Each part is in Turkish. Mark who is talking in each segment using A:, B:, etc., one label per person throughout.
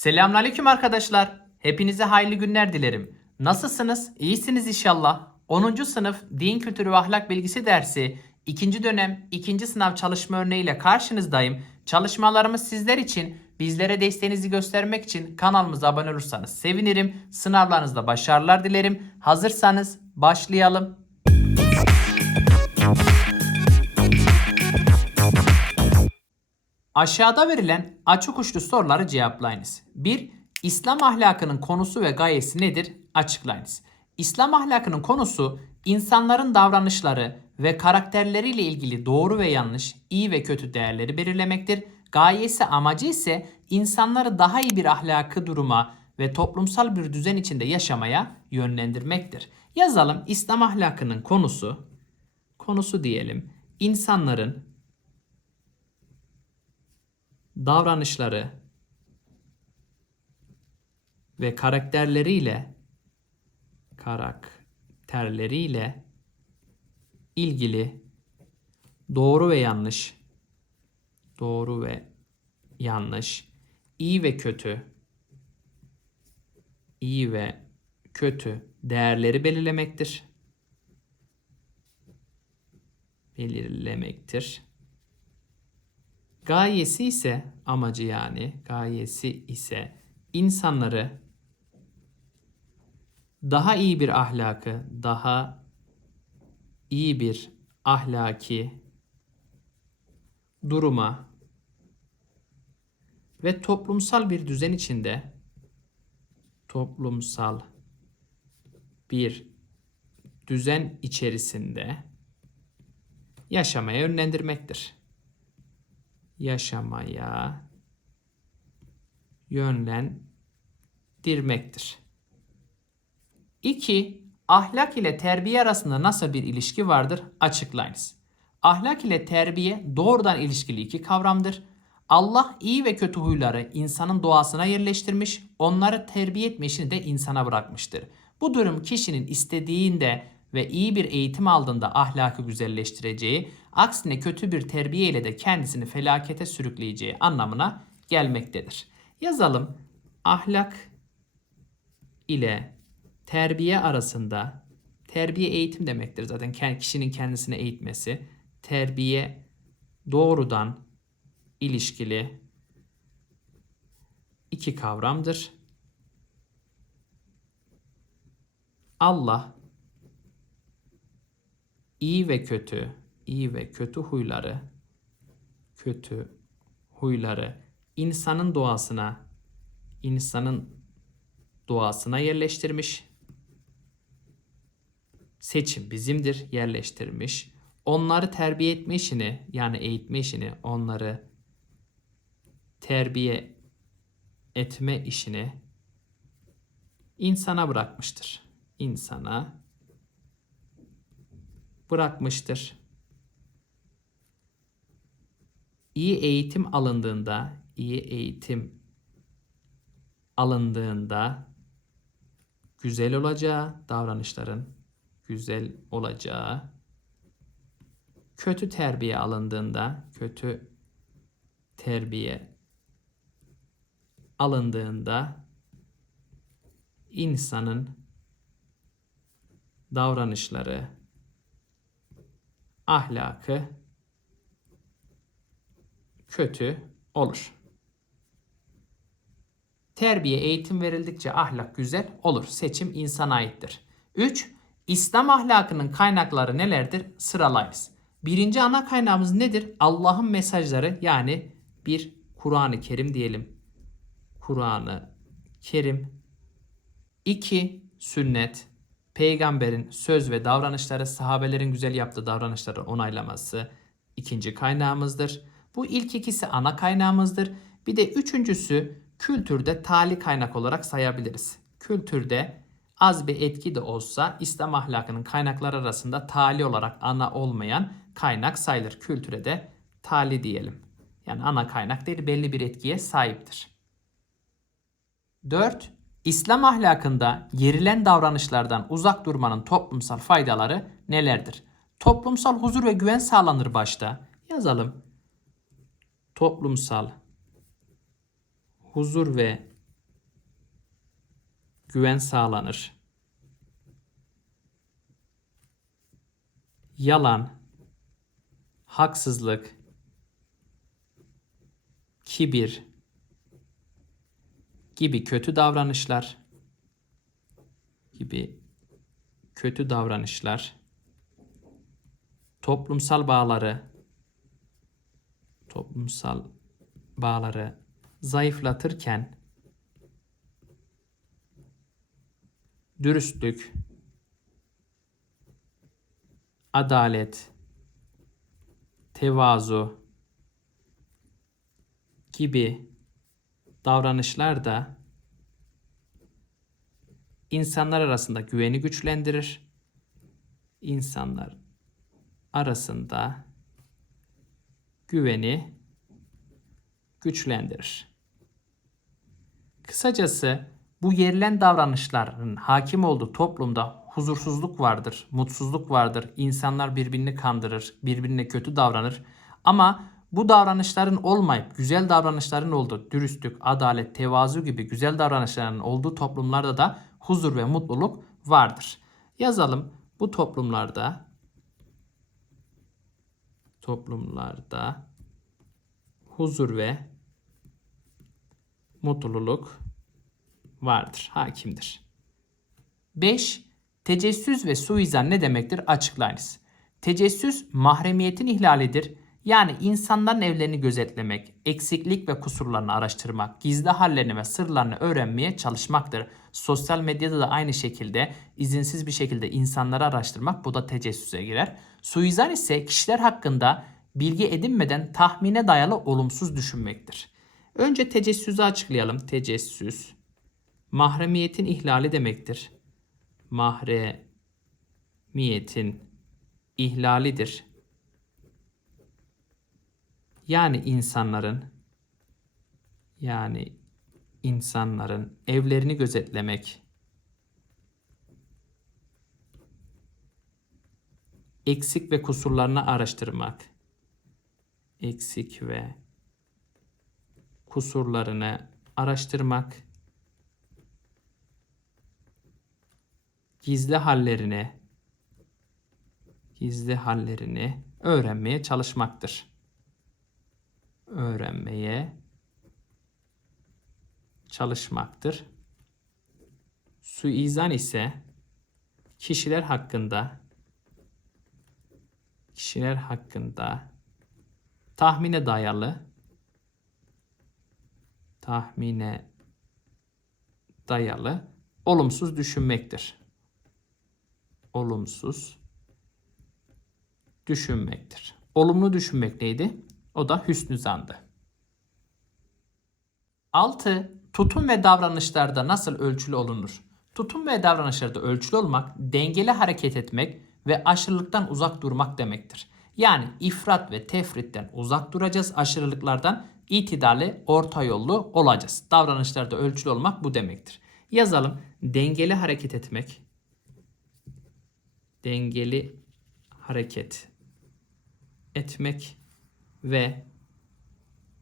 A: Selamünaleyküm arkadaşlar. Hepinize hayırlı günler dilerim. Nasılsınız? İyisiniz inşallah. 10. sınıf Din Kültürü ve Ahlak Bilgisi dersi 2. dönem 2. sınav çalışma örneğiyle karşınızdayım. Çalışmalarımız sizler için bizlere desteğinizi göstermek için kanalımıza abone olursanız sevinirim. Sınavlarınızda başarılar dilerim. Hazırsanız başlayalım. Aşağıda verilen açık uçlu soruları cevaplayınız. 1. İslam ahlakının konusu ve gayesi nedir? Açıklayınız. İslam ahlakının konusu insanların davranışları ve karakterleriyle ilgili doğru ve yanlış, iyi ve kötü değerleri belirlemektir. Gayesi amacı ise insanları daha iyi bir ahlakı duruma ve toplumsal bir düzen içinde yaşamaya yönlendirmektir. Yazalım İslam ahlakının konusu, konusu diyelim, insanların davranışları ve karakterleriyle karakterleriyle ilgili doğru ve yanlış doğru ve yanlış iyi ve kötü iyi ve kötü değerleri belirlemektir. Belirlemektir. Gayesi ise amacı yani gayesi ise insanları daha iyi bir ahlakı, daha iyi bir ahlaki duruma ve toplumsal bir düzen içinde toplumsal bir düzen içerisinde yaşamaya yönlendirmektir yaşamaya yönlendirmektir. 2. Ahlak ile terbiye arasında nasıl bir ilişki vardır? Açıklayınız. Ahlak ile terbiye doğrudan ilişkili iki kavramdır. Allah iyi ve kötü huyları insanın doğasına yerleştirmiş, onları terbiye etme işini de insana bırakmıştır. Bu durum kişinin istediğinde ve iyi bir eğitim aldığında ahlakı güzelleştireceği, aksine kötü bir terbiye ile de kendisini felakete sürükleyeceği anlamına gelmektedir. Yazalım. Ahlak ile terbiye arasında terbiye eğitim demektir zaten kişinin kendisini eğitmesi. Terbiye doğrudan ilişkili iki kavramdır. Allah iyi ve kötü, iyi ve kötü huyları, kötü huyları insanın doğasına, insanın doğasına yerleştirmiş. Seçim bizimdir, yerleştirmiş. Onları terbiye etme işini, yani eğitme işini, onları terbiye etme işini insana bırakmıştır. İnsana bırakmıştır. İyi eğitim alındığında, iyi eğitim alındığında güzel olacağı, davranışların güzel olacağı, kötü terbiye alındığında, kötü terbiye alındığında insanın davranışları, ahlakı kötü olur. Terbiye eğitim verildikçe ahlak güzel olur. Seçim insana aittir. 3. İslam ahlakının kaynakları nelerdir? Sıralayınız. Birinci ana kaynağımız nedir? Allah'ın mesajları yani bir Kur'an-ı Kerim diyelim. Kur'an-ı Kerim. 2. Sünnet peygamberin söz ve davranışları, sahabelerin güzel yaptığı davranışları onaylaması ikinci kaynağımızdır. Bu ilk ikisi ana kaynağımızdır. Bir de üçüncüsü kültürde tali kaynak olarak sayabiliriz. Kültürde az bir etki de olsa İslam ahlakının kaynakları arasında tali olarak ana olmayan kaynak sayılır. Kültüre de tali diyelim. Yani ana kaynak değil belli bir etkiye sahiptir. 4. İslam ahlakında yerilen davranışlardan uzak durmanın toplumsal faydaları nelerdir? Toplumsal huzur ve güven sağlanır başta. Yazalım. Toplumsal huzur ve güven sağlanır. Yalan, haksızlık, kibir gibi kötü davranışlar gibi kötü davranışlar toplumsal bağları toplumsal bağları zayıflatırken dürüstlük, adalet, tevazu gibi davranışlar da insanlar arasında güveni güçlendirir. İnsanlar arasında güveni güçlendirir. Kısacası bu yerilen davranışların hakim olduğu toplumda huzursuzluk vardır, mutsuzluk vardır. İnsanlar birbirini kandırır, birbirine kötü davranır. Ama bu davranışların olmayıp güzel davranışların olduğu dürüstlük, adalet, tevazu gibi güzel davranışların olduğu toplumlarda da huzur ve mutluluk vardır. Yazalım bu toplumlarda toplumlarda huzur ve mutluluk vardır, hakimdir. 5. Tecessüs ve suizan ne demektir? Açıklayınız. Tecessüs mahremiyetin ihlalidir. Yani insanların evlerini gözetlemek, eksiklik ve kusurlarını araştırmak, gizli hallerini ve sırlarını öğrenmeye çalışmaktır. Sosyal medyada da aynı şekilde izinsiz bir şekilde insanları araştırmak bu da tecessüse girer. Suizan ise kişiler hakkında bilgi edinmeden tahmine dayalı olumsuz düşünmektir. Önce tecessüsü açıklayalım. Tecessüs mahremiyetin ihlali demektir. Mahremiyetin ihlalidir. Yani insanların yani insanların evlerini gözetlemek eksik ve kusurlarını araştırmak eksik ve kusurlarını araştırmak gizli hallerini gizli hallerini öğrenmeye çalışmaktır. Öğrenmeye çalışmaktır. Suizan ise kişiler hakkında kişiler hakkında tahmine dayalı tahmine dayalı olumsuz düşünmektir. Olumsuz düşünmektir. Olumlu düşünmek neydi? O da hüsnü zandı. 6. Tutum ve davranışlarda nasıl ölçülü olunur? Tutum ve davranışlarda ölçülü olmak, dengeli hareket etmek ve aşırılıktan uzak durmak demektir. Yani ifrat ve tefritten uzak duracağız, aşırılıklardan itidali, orta yollu olacağız. Davranışlarda ölçülü olmak bu demektir. Yazalım. Dengeli hareket etmek. Dengeli hareket etmek ve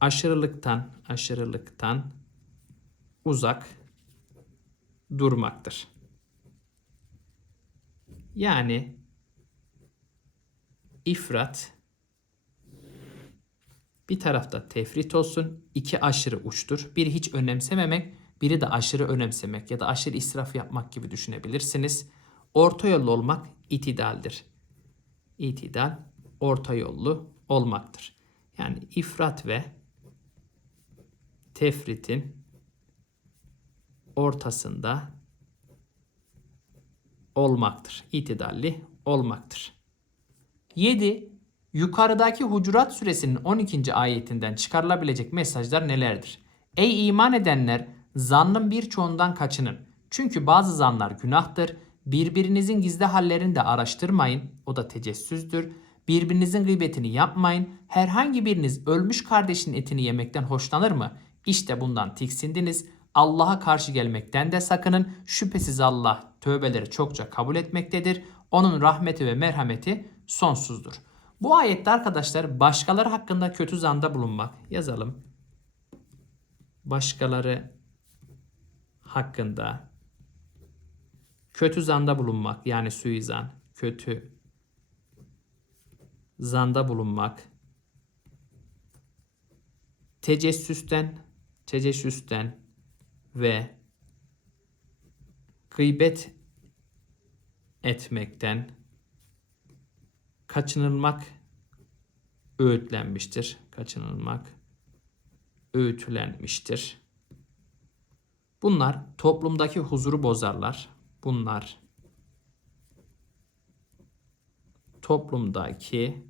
A: aşırılıktan aşırılıktan uzak durmaktır. Yani ifrat bir tarafta tefrit olsun, iki aşırı uçtur. Biri hiç önemsememek, biri de aşırı önemsemek ya da aşırı israf yapmak gibi düşünebilirsiniz. Orta yollu olmak itidaldir. İtidal orta yollu olmaktır. Yani ifrat ve tefritin ortasında olmaktır. İtidalli olmaktır. 7. Yukarıdaki Hucurat suresinin 12. ayetinden çıkarılabilecek mesajlar nelerdir? Ey iman edenler zannın birçoğundan kaçının. Çünkü bazı zanlar günahtır. Birbirinizin gizli hallerini de araştırmayın. O da tecessüzdür. Birbirinizin gıybetini yapmayın. Herhangi biriniz ölmüş kardeşin etini yemekten hoşlanır mı? İşte bundan tiksindiniz. Allah'a karşı gelmekten de sakının. Şüphesiz Allah tövbeleri çokça kabul etmektedir. Onun rahmeti ve merhameti sonsuzdur. Bu ayette arkadaşlar başkaları hakkında kötü zanda bulunmak yazalım. Başkaları hakkında Kötü zanda bulunmak yani suizan. Kötü zanda bulunmak. Tecessüsten, tecessüsten ve gıybet etmekten kaçınılmak öğütlenmiştir. Kaçınılmak öğütlenmiştir. Bunlar toplumdaki huzuru bozarlar. Bunlar toplumdaki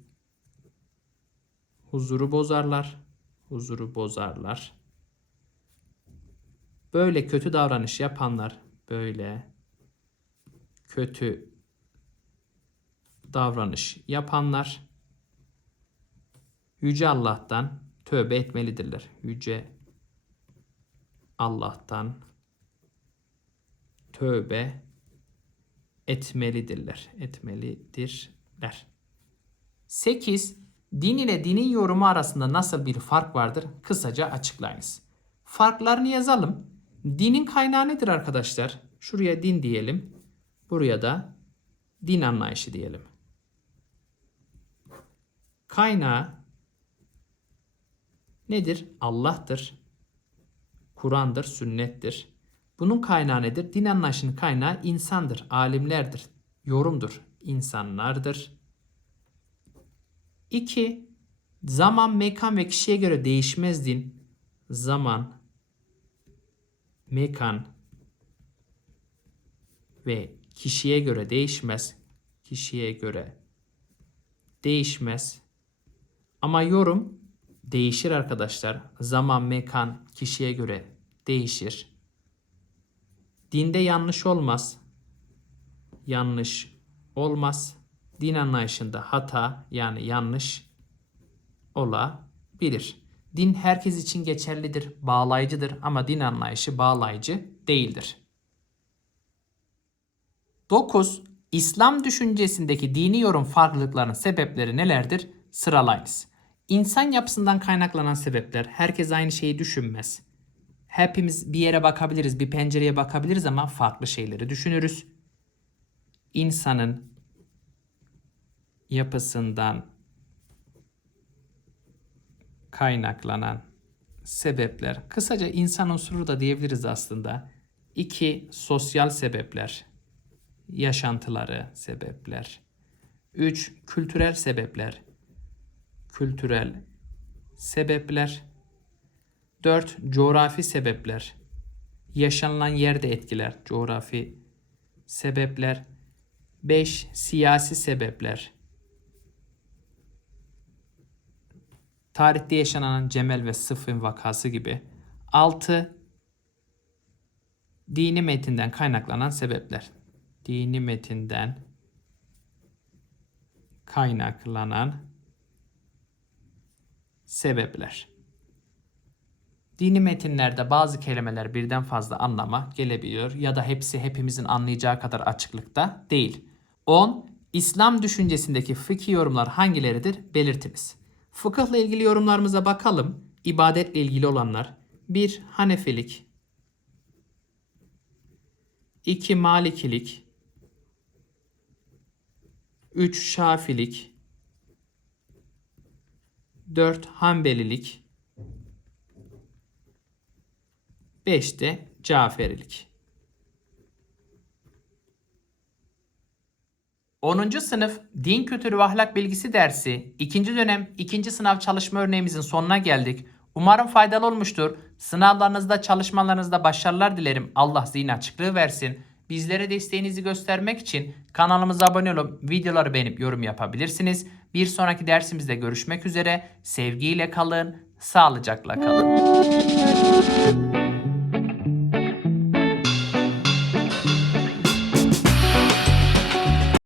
A: huzuru bozarlar. Huzuru bozarlar. Böyle kötü davranış yapanlar böyle kötü davranış yapanlar Yüce Allah'tan tövbe etmelidirler. Yüce Allah'tan tövbe etmelidirler. Etmelidirler. 8. Din ile dinin yorumu arasında nasıl bir fark vardır? Kısaca açıklayınız. Farklarını yazalım. Dinin kaynağı nedir arkadaşlar? Şuraya din diyelim. Buraya da din anlayışı diyelim. Kaynağı nedir? Allah'tır. Kur'an'dır, sünnettir. Bunun kaynağı nedir? Din anlayışının kaynağı insandır, alimlerdir, yorumdur, insanlardır. 2. Zaman, mekan ve kişiye göre değişmez din. Zaman, mekan ve kişiye göre değişmez. Kişiye göre değişmez. Ama yorum değişir arkadaşlar. Zaman, mekan kişiye göre değişir. Dinde yanlış olmaz. Yanlış olmaz. Din anlayışında hata yani yanlış olabilir. Din herkes için geçerlidir, bağlayıcıdır ama din anlayışı bağlayıcı değildir. 9. İslam düşüncesindeki dini yorum farklılıklarının sebepleri nelerdir? Sıralayınız. İnsan yapısından kaynaklanan sebepler. Herkes aynı şeyi düşünmez. Hepimiz bir yere bakabiliriz, bir pencereye bakabiliriz ama farklı şeyleri düşünürüz. İnsanın yapısından kaynaklanan sebepler. Kısaca insan unsuru da diyebiliriz aslında. İki, sosyal sebepler. Yaşantıları sebepler. Üç, kültürel sebepler. Kültürel sebepler. 4. Coğrafi sebepler. Yaşanılan yerde etkiler. Coğrafi sebepler. 5. Siyasi sebepler. Tarihte yaşanan Cemel ve Sıfın vakası gibi. 6. Dini metinden kaynaklanan sebepler. Dini metinden kaynaklanan sebepler. Dini metinlerde bazı kelimeler birden fazla anlama gelebiliyor ya da hepsi hepimizin anlayacağı kadar açıklıkta değil. 10. İslam düşüncesindeki fıkhi yorumlar hangileridir belirtiniz. Fıkıhla ilgili yorumlarımıza bakalım. İbadetle ilgili olanlar. 1. Hanefilik 2. Malikilik 3. Şafilik 4. Hanbelilik 5 de Caferilik. 10. sınıf Din Kültürü ve Ahlak Bilgisi dersi 2. dönem 2. sınav çalışma örneğimizin sonuna geldik. Umarım faydalı olmuştur. Sınavlarınızda, çalışmalarınızda başarılar dilerim. Allah zihin açıklığı versin. Bizlere desteğinizi göstermek için kanalımıza abone olup videoları beğenip yorum yapabilirsiniz. Bir sonraki dersimizde görüşmek üzere. Sevgiyle kalın, sağlıcakla kalın.